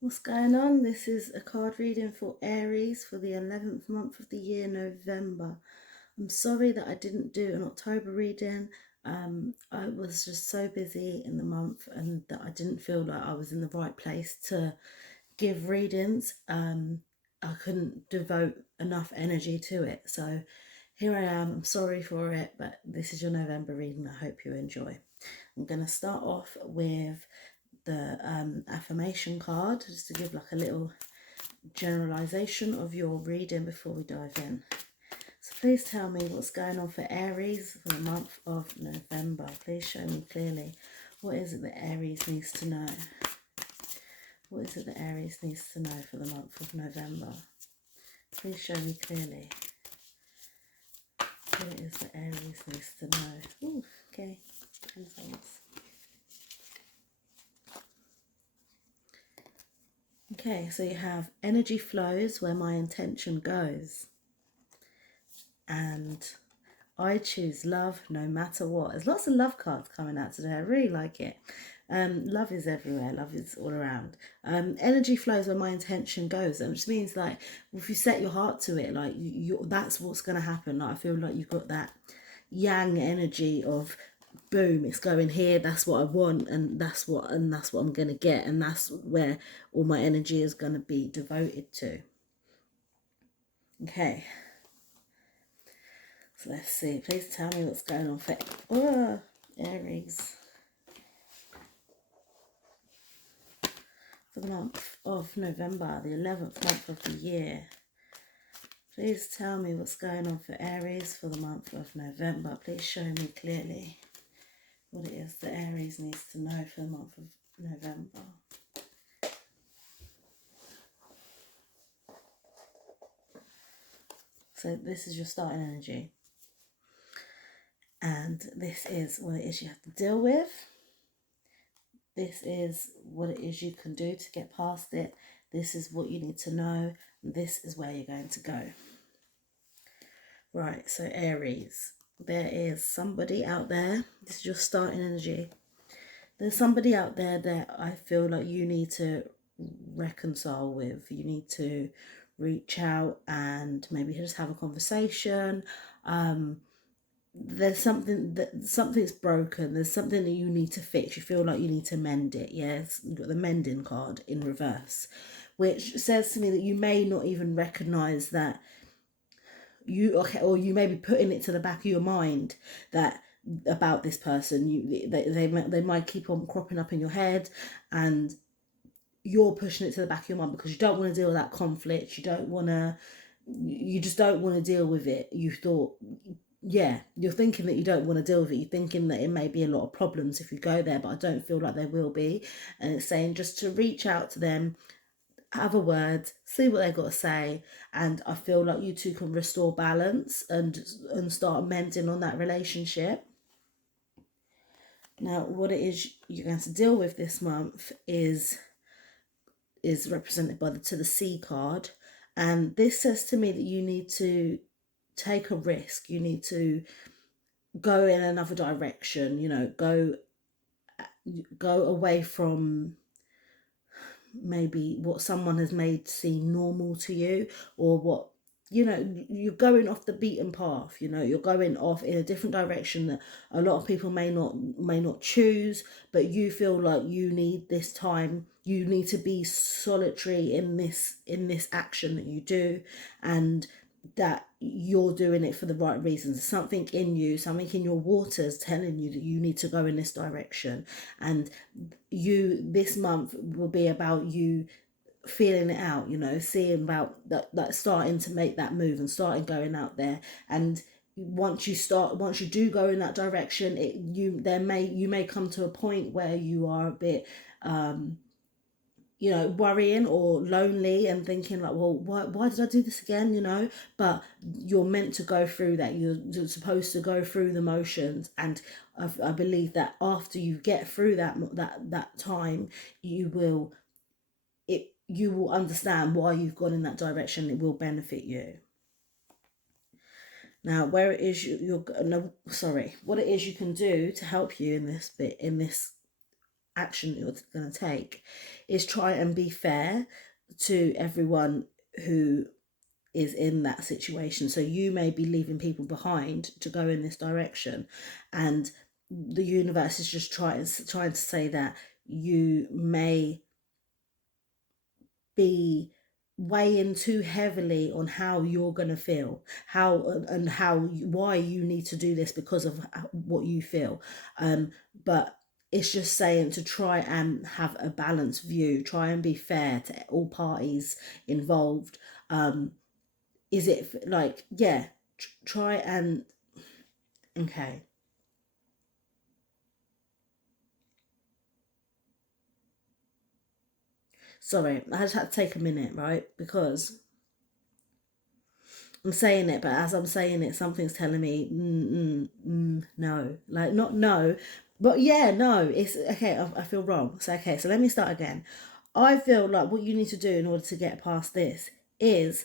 What's going on? This is a card reading for Aries for the 11th month of the year, November. I'm sorry that I didn't do an October reading. I was just so busy in the month and that I didn't feel like I was in the right place to give readings. I couldn't devote enough energy to it. So here I am. I'm sorry for it, but this is your November reading. I hope you enjoy. I'm going to start off with the affirmation card just to give like a little generalization of your reading before we dive in. So please tell me what's going on for Aries for the month of November. Please show me clearly. What is it that Aries needs to know? What is it that Aries needs to know for the month of November? Please show me clearly what it is that Aries needs to know. Ooh, okay. Okay, so you have energy flows where my intention goes. And I choose love no matter what. There's lots of love cards coming out today. I really like it. Love is everywhere. Love is all around. Energy flows where my intention goes, and which means like if you set your heart to it, like that's what's gonna happen. Like I feel like you've got that yang energy of boom, it's going here. That's what I want, and that's what I'm gonna get, and that's where all my energy is gonna be devoted to. Okay. So let's see. Please tell me what's going on for Aries for the month of November, the 11th month of the year. Please tell me what's going on for Aries for the month of November. Please show me clearly what it is that Aries needs to know for the month of November. So this is your starting energy. And this is what it is you have to deal with. This is what it is you can do to get past it. This is what you need to know. And this is where you're going to go. Right, so Aries, there is somebody out there. This is your starting energy. There's somebody out there that I feel like you need to reconcile with. You need to reach out and maybe just have a conversation. There's something's broken. There's something that you need to fix. You feel like you need to mend it. Yes, you've got the mending card in reverse, which says to me that you may not even recognize that or you may be putting it to the back of your mind that about this person. They might keep on cropping up in your head, and you're pushing it to the back of your mind because you don't want to deal with that conflict. You just don't want to deal with it. You're thinking that you don't want to deal with it. You're thinking that it may be a lot of problems if you go there, but I don't feel like there will be. And it's saying just to reach out to them, have a word, see what they got to say, and I feel like you two can restore balance and start mending on that relationship. Now, what it is you're going to deal with this month is represented by the C card, and this says to me that you need to take a risk. You need to go in another direction. Go away from maybe what someone has made seem normal to you, or what you're going off the beaten path. You're going off in a different direction that a lot of people may not choose, but you feel like you need this time. You need to be solitary in this action that you do, and that you're doing it for the right reasons. Something in you, something in your waters telling you that you need to go in this direction. And this month will be about you feeling it out, seeing about that starting to make that move and starting going out there. And once you do go in that direction, you may come to a point where you are a bit worrying or lonely and thinking like, well, why did I do this again? But you're meant to go through that. You're supposed to go through the motions, and I believe that after you get through that time, you will understand why you've gone in that direction. It will benefit you. Now, where it is what it is you can do to help you in this action you're going to take is try and be fair to everyone who is in that situation. So you may be leaving people behind to go in this direction, and the universe is just trying to say that you may be weighing too heavily on how you're going to feel, why you need to do this because of what you feel. But it's just saying to try and have a balanced view, try and be fair to all parties involved. Is it like, yeah, try and, okay. Sorry, I just had to take a minute, right? Because I'm saying it, but as I'm saying it, something's telling me, no. Like, not no, but yeah, no. It's okay. I feel wrong. So, okay, so let me start again. I feel like what you need to do in order to get past this is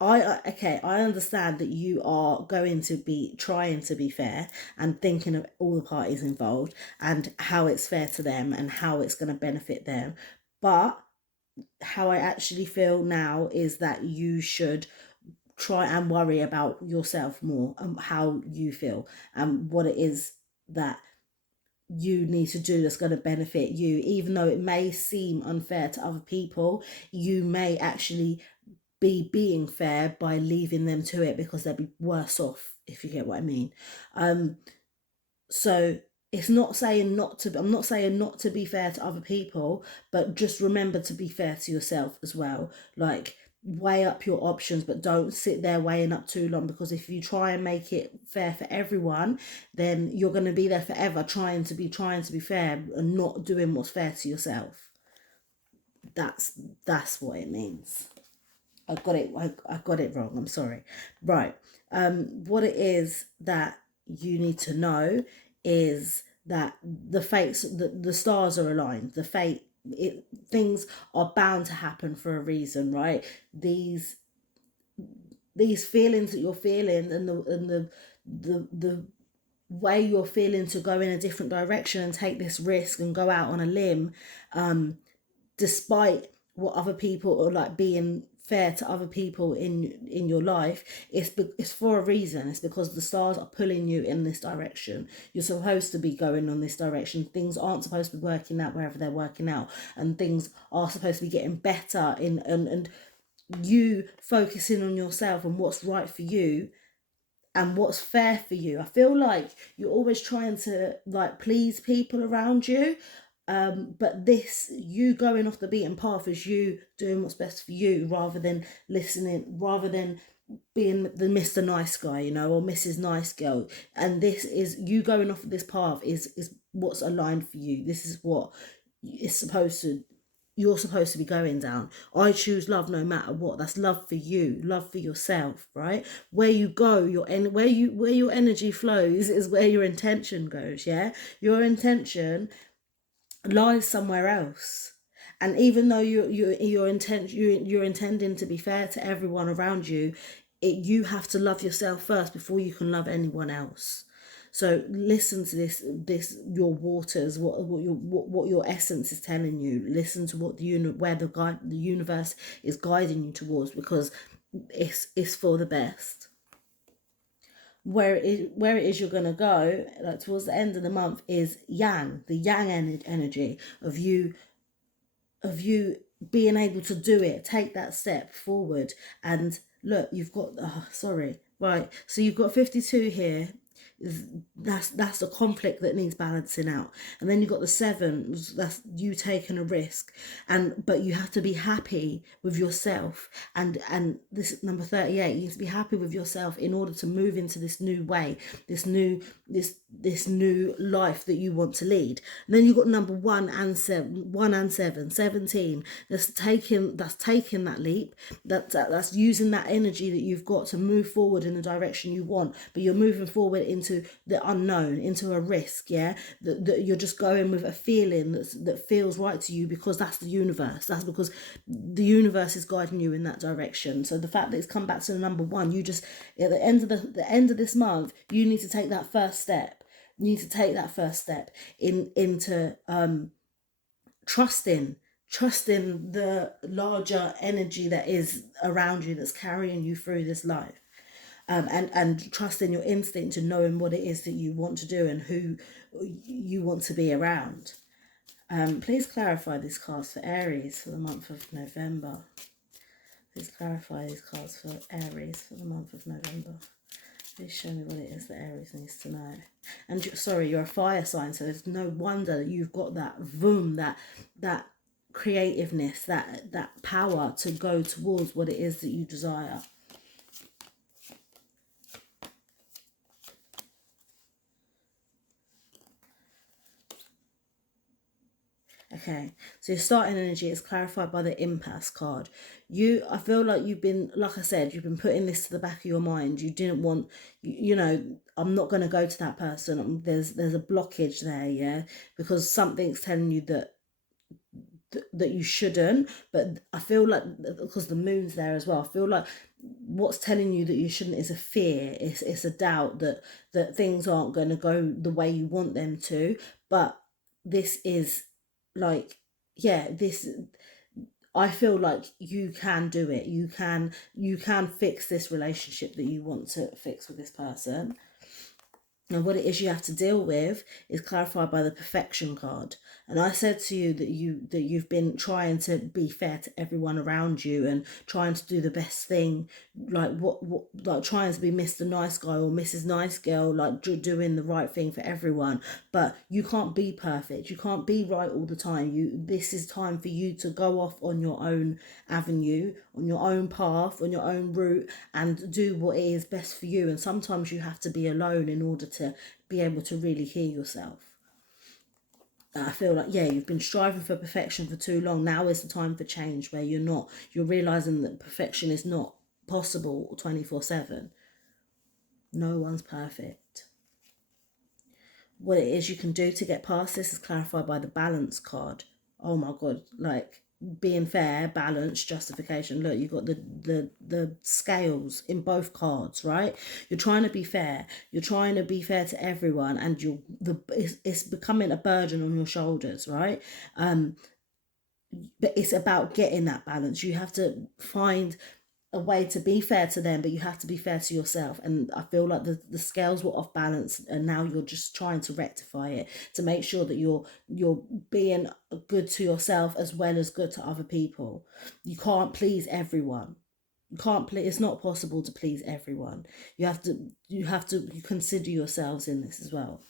okay, I understand that you are going to be trying to be fair and thinking of all the parties involved and how it's fair to them and how it's going to benefit them. But how I actually feel now is that you should try and worry about yourself more and how you feel and what it is that you need to do that's going to benefit you. Even though it may seem unfair to other people, you may actually be being fair by leaving them to it because they'll be worse off, if you get what I mean. So it's not saying not to, I'm not saying not to be fair to other people, but just remember to be fair to yourself as well. Like, weigh up your options, but don't sit there weighing up too long, because if you try and make it fair for everyone, then you're going to be there forever trying to be fair and not doing what's fair to yourself. That's what it means. I got it wrong. I'm sorry. Right. What it is that you need to know is that the stars are aligned. Things are bound to happen for a reason, right? These feelings that you're feeling and the way you're feeling to go in a different direction and take this risk and go out on a limb, despite what other people are like being fair to other people in your life, it's for a reason. It's because the stars are pulling you in this direction. You're supposed to be going on this direction. Things aren't supposed to be working out wherever they're working out, and things are supposed to be getting better in and you focusing on yourself and what's right for you and what's fair for you. I feel like you're always trying to like please people around you, but this, you going off the beaten path, is you doing what's best for you rather than being the Mr. Nice Guy, you know, or Mrs. Nice Girl. And this is you going off of this path is what's aligned for you. This is what is supposed to you're supposed to be going down. I choose love no matter what. That's love for you, love for yourself, right? Where you go, where your energy flows is where your intention goes, yeah? Your intention lies somewhere else. And even though you're intending to be fair to everyone around you, you have to love yourself first before you can love anyone else. So listen to this your waters, what your essence is telling you. Listen to what the universe is guiding you towards, because it's for the best. Where it is you're gonna go, like towards the end of the month, is the yang energy of you being able to do it, take that step forward. And look, you've got right, so you've got 52 here. That's a conflict that needs balancing out. And then you've got the 7, that's you taking a risk, but you have to be happy with yourself. And this number 38, you have to be happy with yourself in order to move into this new way, this new life that you want to lead. And then you've got number 1 and 7, 17, that's taking that leap, that's using that energy that you've got to move forward in the direction you want, but you're moving forward into the unknown, into a risk, yeah, that you're just going with a feeling that feels right to you, because that's the universe. That's because the universe is guiding you in that direction. So the fact that it's come back to the number 1, you just, at the end of this month, you need to take that first step. You need to take that first step into trusting the larger energy that is around you, that's carrying you through this life. And trusting your instinct to knowing what it is that you want to do and who you want to be around. Please clarify these cards for Aries for the month of November. Please clarify these cards for Aries for the month of November. Please show me what it is that Aries needs to know. And sorry, you're a fire sign, so there's no wonder that you've got that vroom, that creativeness, that power to go towards what it is that you desire. Okay, so your starting energy is clarified by the impasse card. I feel like you've been, like I said, you've been putting this to the back of your mind. You didn't want, you know, I'm not going to go to that person. There's a blockage there, yeah, because something's telling you that you shouldn't. But I feel like, because the moon's there as well, I feel like what's telling you that you shouldn't is a fear. It's a doubt that things aren't going to go the way you want them to. But this is like, yeah, this, I feel like you can do it. You can fix this relationship that you want to fix with this person. And what it is you have to deal with is clarified by the perfection card. And I said to you that you've been trying to be fair to everyone around you and trying to do the best thing, like like trying to be Mr. Nice Guy or Mrs. Nice Girl, like doing the right thing for everyone. But you can't be perfect. You can't be right all the time. This is time for you to go off on your own avenue, on your own path, on your own route, and do what is best for you. And sometimes you have to be alone in order to be able to really hear yourself. I feel like, yeah, you've been striving for perfection for too long. Now is the time for change, where you're realizing that perfection is not possible 24/7. No one's perfect. What it is you can do to get past this is clarified by the balance card. Oh my God, like being fair, balance, justification. Look, you've got the scales in both cards, right? You're trying to be fair. You're trying to be fair to everyone, and it's becoming a burden on your shoulders, right? But it's about getting that balance. You have to find a way to be fair to them, but you have to be fair to yourself. And I feel like the scales were off balance, and now you're just trying to rectify it to make sure that you're being good to yourself as well as good to other people. You can't please everyone. You can't please. It's not possible to please everyone. You consider yourselves in this as well.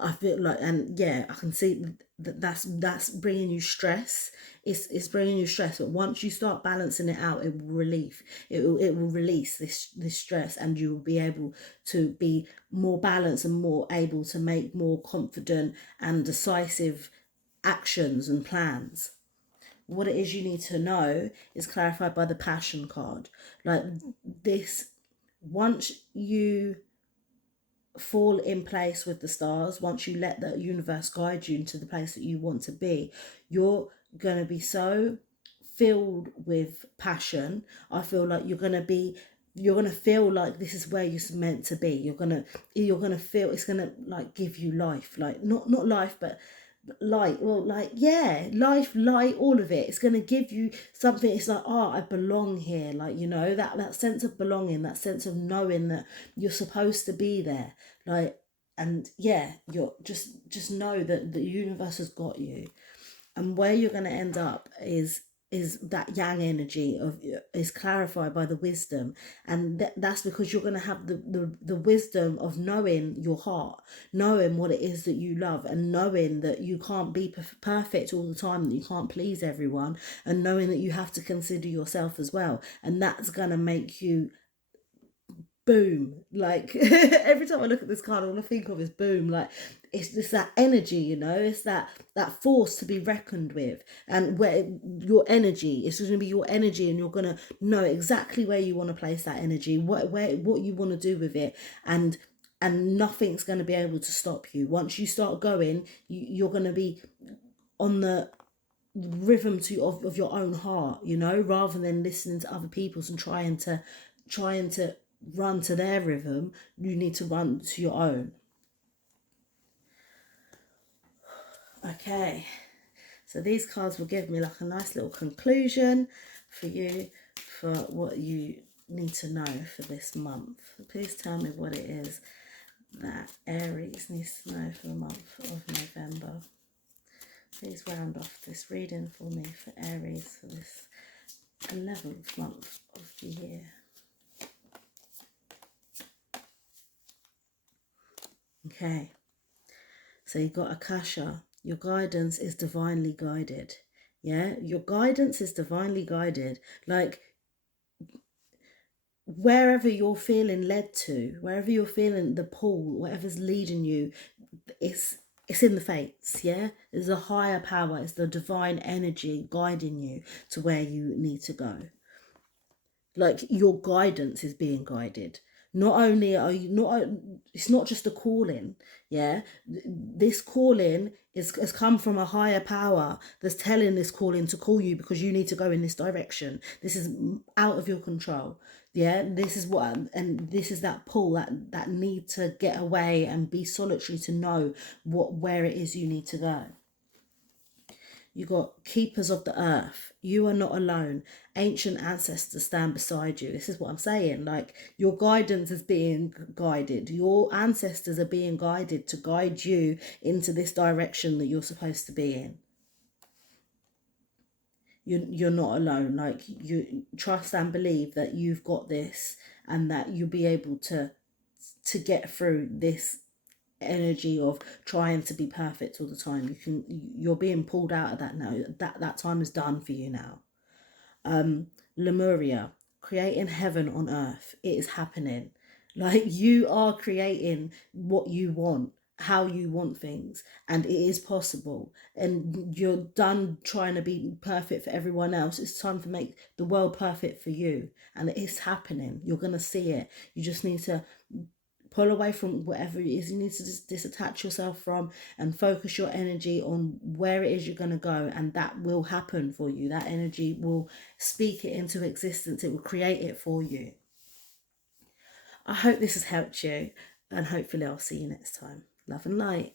I feel like, and yeah, I can see that's bringing you stress. It's bringing you stress, but once you start balancing it out, it will release this stress, and you will be able to be more balanced and more able to make more confident and decisive actions and plans. What it is you need to know is clarified by the passion card. Like this, once you fall in place with the stars, once you let the universe guide you into the place that you want to be, you're going to be so filled with passion. I feel like you're going to feel like this is where you're meant to be. You're going to feel it's going to like give you life, like not life, but light. Well, like, yeah, life, light, all of it. It's going to give you something. It's like, oh, I belong here. Like, that sense of belonging, that sense of knowing that you're supposed to be there. Like, and yeah, you're just know that the universe has got you. And where you're going to end up is that yang energy is clarified by the wisdom, and that's because you're going to have the wisdom of knowing your heart, knowing what it is that you love, and knowing that you can't be perfect all the time, that you can't please everyone, and knowing that you have to consider yourself as well. And that's going to make you boom. Like every time I look at this card, all I think of is boom. Like it's just that energy, it's that force to be reckoned with. And where your energy, it's going to be your energy, and you're going to know exactly where you want to place that energy, what you want to do with it, and nothing's going to be able to stop you. Once you start going, you're going to be on the rhythm of your own heart, rather than listening to other people's and trying to run to their rhythm. You need to run to your own. Okay, so these cards will give me like a nice little conclusion for you, for what you need to know for this month. Please tell me what it is that Aries needs to know for the month of November. Please round off this reading for me for Aries for this 11th month of the year. Okay, so you've got Akasha. Your guidance is divinely guided. Yeah, your guidance is divinely guided. Like, wherever you're feeling led to, wherever you're feeling the pull, whatever's leading you, it's in the fates. Yeah, there's a higher power. It's the divine energy guiding you to where you need to go. Like, your guidance is being guided. Not only are you not, it's not just a calling. Yeah, this calling has come from a higher power that's telling this calling to call you because you need to go in this direction. This is out of your control. Yeah, this is what, and this is that pull, that need to get away and be solitary to know where it is you need to go. You got keepers of the earth. You are not alone. Ancient ancestors stand beside you. This is what I'm saying. Like, your guidance is being guided. Your ancestors are being guided to guide you into this direction that you're supposed to be in. You're not alone. Like, you trust and believe that you've got this, and that you'll be able to get through this energy of trying to be perfect all the time. You're being pulled out of that now. That time is done for you now. Lemuria, creating heaven on earth. It is happening. Like, you are creating what you want, how you want things, and it is possible. And you're done trying to be perfect for everyone else. It's time to make the world perfect for you, and it is happening. You're gonna see it. You just need to pull away from whatever it is you need to disattach yourself from, and focus your energy on where it is you're going to go, and that will happen for you. That energy will speak it into existence. It will create it for you. I hope this has helped you, and hopefully I'll see you next time. Love and light.